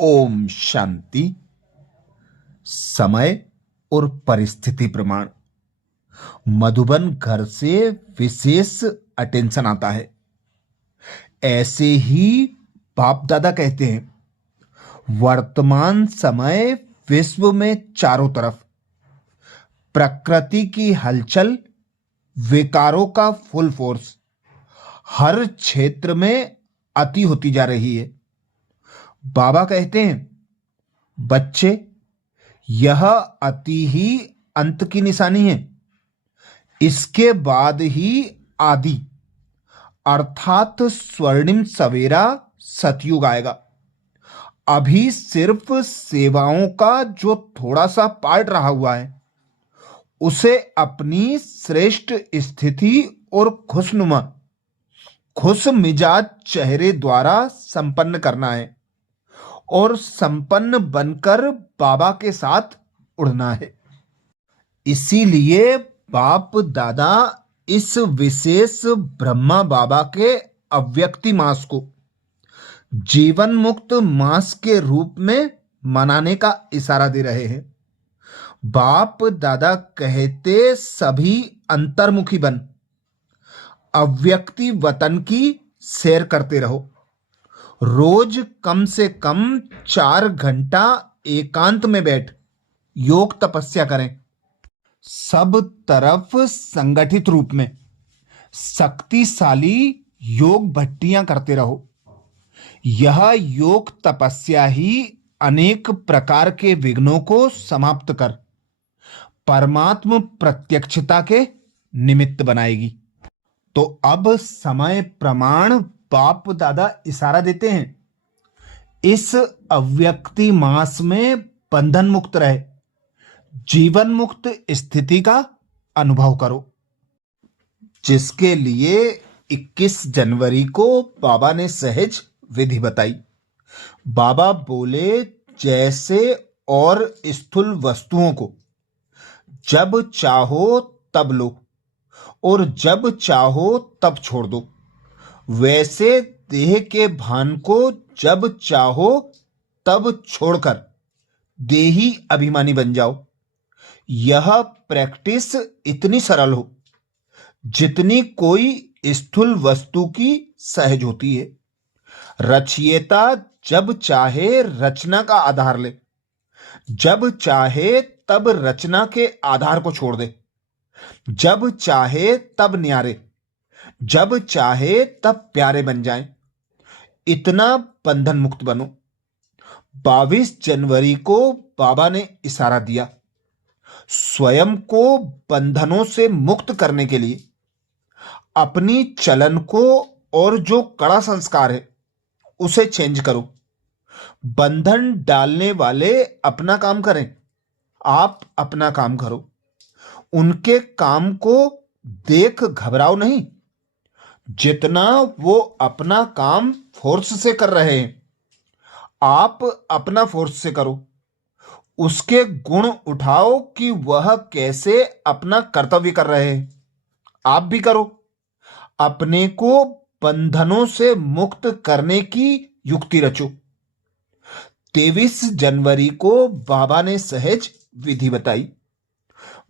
ओम शांति। समय और परिस्थिति प्रमाण। मधुबन घर से विशेष अटेंशन आता है। ऐसे ही बाप दादा कहते हैं, वर्तमान समय विश्व में चारों तरफ प्रकृति की हलचल, विकारों का फुल फोर्स हर क्षेत्र में अति होती जा रही है। बाबा कहते हैं, बच्चे, यह अति ही अंत की निशानी है। इसके बाद ही आदि अर्थात स्वर्णिम सवेरा सतयुग आएगा। अभी सिर्फ सेवाओं का जो थोड़ा सा पार्ट रहा हुआ है, उसे अपनी श्रेष्ठ स्थिति और खुश मिजाज चेहरे द्वारा संपन्न करना है और संपन्न बनकर बाबा के साथ उड़ना है। इसीलिए बाप दादा इस विशेष ब्रह्मा बाबा के अव्यक्ति मास को जीवन मुक्त मास के रूप में मनाने का इशारा दे रहे हैं। बाप दादा कहते, सभी अंतर्मुखी बन अव्यक्ति वतन की सैर करते रहो। रोज कम से कम 4 घंटा एकांत में बैठ योग तपस्या करें। सब तरफ संगठित रूप में शक्तिशाली योग भट्टियां करते रहो। यह योग तपस्या ही अनेक प्रकार के विघ्नों को समाप्त कर परमात्म प्रत्यक्षता के निमित्त बनाएगी। तो अब समय प्रमाण बाप दादा इशारा देते हैं, इस अव्यक्ति मास में बंधन मुक्त रहे, जीवन मुक्त स्थिति का अनुभव करो। जिसके लिए 21 जनवरी को बाबा ने सहज विधि बताई। बाबा बोले, जैसे और स्थूल वस्तुओं को जब चाहो तब लो और जब चाहो तब छोड़ दो, वैसे देह के भान को जब चाहो तब छोड़कर देही अभिमानी बन जाओ। यह प्रैक्टिस इतनी सरल हो जितनी कोई स्थूल वस्तु की सहज होती है। रचयिता जब चाहे रचना का आधार ले, जब चाहे तब रचना के आधार को छोड़ दे, जब चाहे तब न्यारे, जब चाहे तब प्यारे बन जाएं। इतना बंधन मुक्त बनो। 22 जनवरी को बाबा ने इशारा दिया, स्वयं को बंधनों से मुक्त करने के लिए अपनी चलन को और जो कड़ा संस्कार है उसे चेंज करो। बंधन डालने वाले अपना काम करें, आप अपना काम करो। उनके काम को देख घबराओ नहीं। जितना वो अपना काम फोर्स से कर रहे हैं, आप अपना फोर्स से करो। उसके गुण उठाओ कि वह कैसे अपना कर्तव्य कर रहे हैं, आप भी करो। अपने को बंधनों से मुक्त करने की युक्ति रचो। 23 जनवरी को बाबा ने सहज विधि बताई।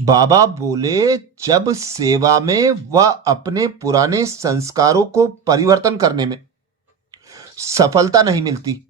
बाबा बोले, जब सेवा में व अपने पुराने संस्कारों को परिवर्तन करने में सफलता नहीं मिलती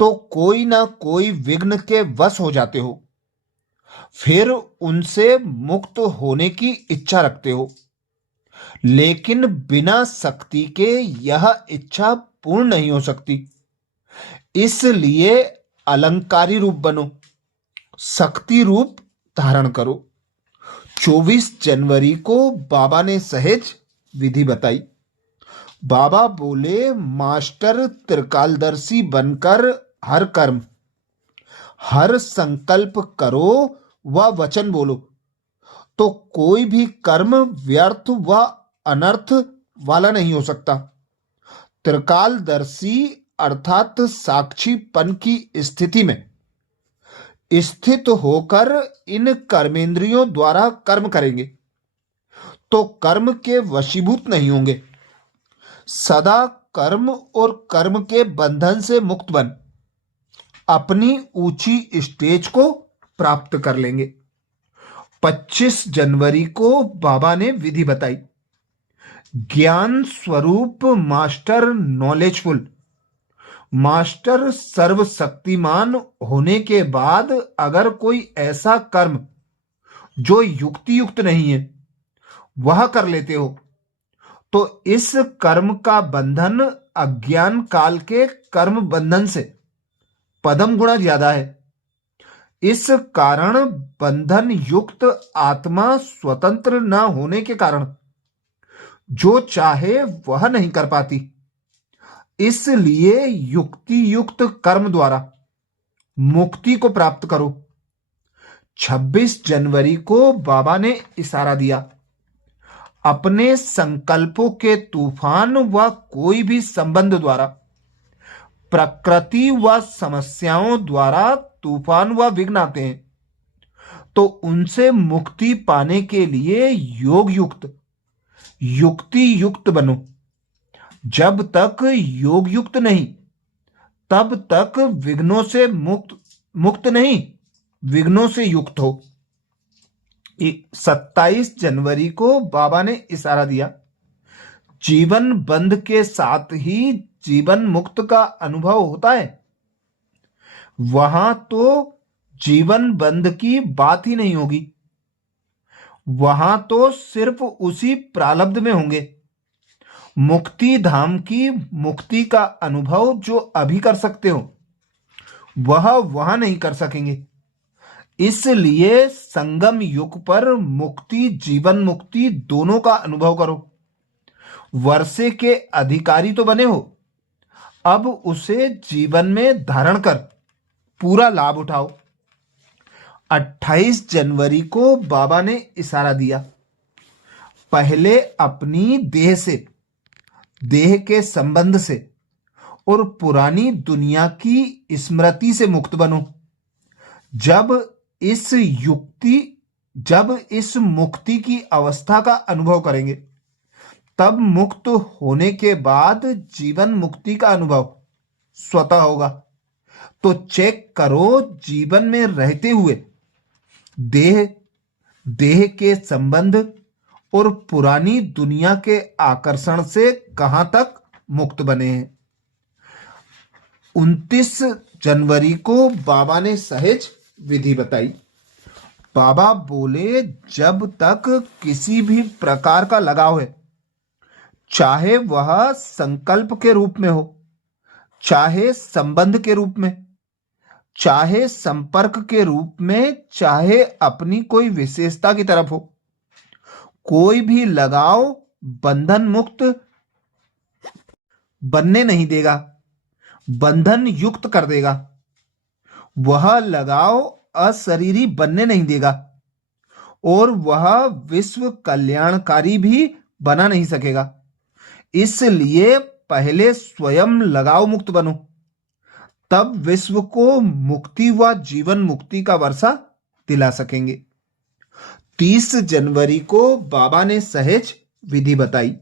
तो कोई ना कोई विघ्न के वश हो जाते हो, फिर उनसे मुक्त होने की इच्छा रखते हो, लेकिन बिना शक्ति के यह इच्छा पूर्ण नहीं हो सकती। इसलिए अलंकारी रूप बनो, शक्ति रूप धारण करो। 24 जनवरी को बाबा ने सहज विधि बताई। बाबा बोले, मास्टर त्रिकालदर्शी बनकर हर कर्म, हर संकल्प करो व वचन बोलो तो कोई भी कर्म व्यर्थ व अनर्थ वाला नहीं हो सकता। त्रिकालदर्शी अर्थात साक्षीपन की स्थिति में स्थित होकर इन कर्मेंद्रियों द्वारा कर्म करेंगे तो कर्म के वशीभूत नहीं होंगे। सदा कर्म और कर्म के बंधन से मुक्त बन अपनी ऊंची स्टेज को प्राप्त कर लेंगे। 25 जनवरी को बाबा ने विधि बताई। ज्ञान स्वरूप मास्टर नॉलेजफुल, मास्टर सर्वशक्तिमान होने के बाद अगर कोई ऐसा कर्म जो युक्ति युक्त नहीं है वह कर लेते हो तो इस कर्म का बंधन अज्ञान काल के कर्म बंधन से पदम गुणा ज्यादा है। इस कारण बंधन युक्त आत्मा स्वतंत्र न होने के कारण जो चाहे वह नहीं कर पाती। इसलिए युक्ति युक्त कर्म द्वारा मुक्ति को प्राप्त करो। 26 जनवरी को बाबा ने इशारा दिया। अपने संकल्पों के तूफान व कोई भी संबंध द्वारा, प्रकृति व समस्याओं द्वारा तूफान व विघ्न आते हैं तो उनसे मुक्ति पाने के लिए योग युक्त युक्ति युक्त बनो। जब तक योग युक्त नहीं तब तक विघ्नों से मुक्त नहीं, विघ्नों से युक्त हो। 27 जनवरी को बाबा ने इशारा दिया। जीवन बंध के साथ ही जीवन मुक्त का अनुभव होता है। वहां तो जीवन बंध की बात ही नहीं होगी, वहां तो सिर्फ उसी प्रारब्ध में होंगे। मुक्ति धाम की मुक्ति का अनुभव जो अभी कर सकते हो वह वहां नहीं कर सकेंगे। इसलिए संगम युग पर मुक्ति जीवन मुक्ति दोनों का अनुभव करो। वर्षे के अधिकारी तो बने हो, अब उसे जीवन में धारण कर पूरा लाभ उठाओ। 28 जनवरी को बाबा ने इशारा दिया। पहले अपनी देह से, देह के संबंध से और पुरानी दुनिया की स्मृति से मुक्त बनो। जब इस मुक्ति की अवस्था का अनुभव करेंगे तब मुक्त होने के बाद जीवन मुक्ति का अनुभव स्वतः होगा। तो चेक करो, जीवन में रहते हुए देह के संबंध और पुरानी दुनिया के आकर्षण से कहां तक मुक्त बने हैं। 29 जनवरी को बाबा ने सहज विधि बताई। बाबा बोले, जब तक किसी भी प्रकार का लगाव है, चाहे वह संकल्प के रूप में हो, चाहे संबंध के रूप में, चाहे संपर्क के रूप में, चाहे अपनी कोई विशेषता की तरफ हो, कोई भी लगाव बंधन मुक्त बनने नहीं देगा, बंधन युक्त कर देगा। वह लगाव अशरीरी बनने नहीं देगा और वह विश्व कल्याणकारी भी बना नहीं सकेगा। इसलिए पहले स्वयं लगाव मुक्त बनो, तब विश्व को मुक्ति व जीवन मुक्ति का वर्षा दिला सकेंगे। 30 जनवरी को बाबा ने सहज विधि बताई।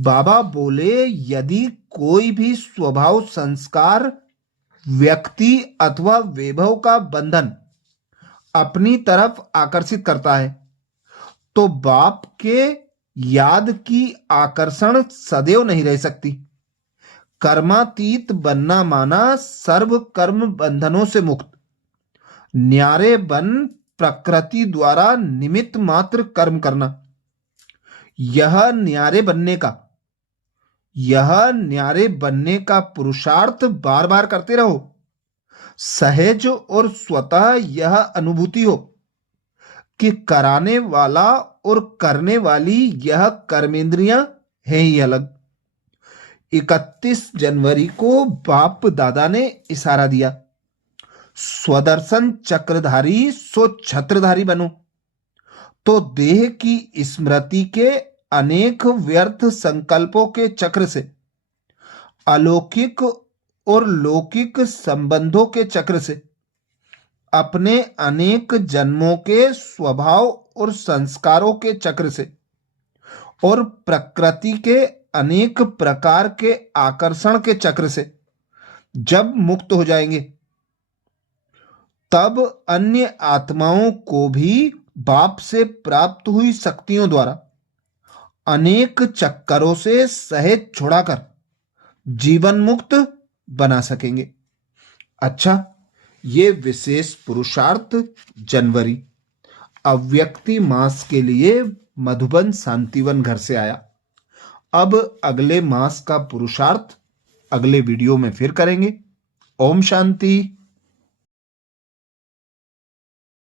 बाबा बोले, यदि कोई भी स्वभाव संस्कार व्यक्ति अथवा वैभव का बंधन अपनी तरफ आकर्षित करता है तो बाप के याद की आकर्षण सदैव नहीं रह सकती। कर्मातीत बनना माना सर्व कर्म बंधनों से मुक्त, न्यारे बन प्रकृति द्वारा निमित्त मात्र कर्म करना। यह न्यारे बनने का पुरुषार्थ बार बार करते रहो। सहज और स्वतः यह अनुभूति हो कि कराने वाला और करने वाली यह कर्मेंद्रियां हैं ही अलग। 31 जनवरी को बाप दादा ने इशारा दिया। स्वदर्शन चक्रधारी सो छत्रधारी बनो। तो देह की स्मृति के अनेक व्यर्थ संकल्पों के चक्र से, अलौकिक और लौकिक संबंधों के चक्र से, अपने अनेक जन्मों के स्वभाव और संस्कारों के चक्र से और प्रकृति के अनेक प्रकार के आकर्षण के चक्र से जब मुक्त हो जाएंगे तब अन्य आत्माओं को भी बाप से प्राप्त हुई शक्तियों द्वारा अनेक चक्करों से सहज छुड़ाकर जीवन मुक्त बना सकेंगे। अच्छा, ये विशेष पुरुषार्थ जनवरी अव्यक्ति मास के लिए मधुबन शांतिवन घर से आया। अब अगले मास का पुरुषार्थ अगले वीडियो में फिर करेंगे। ओम शांति।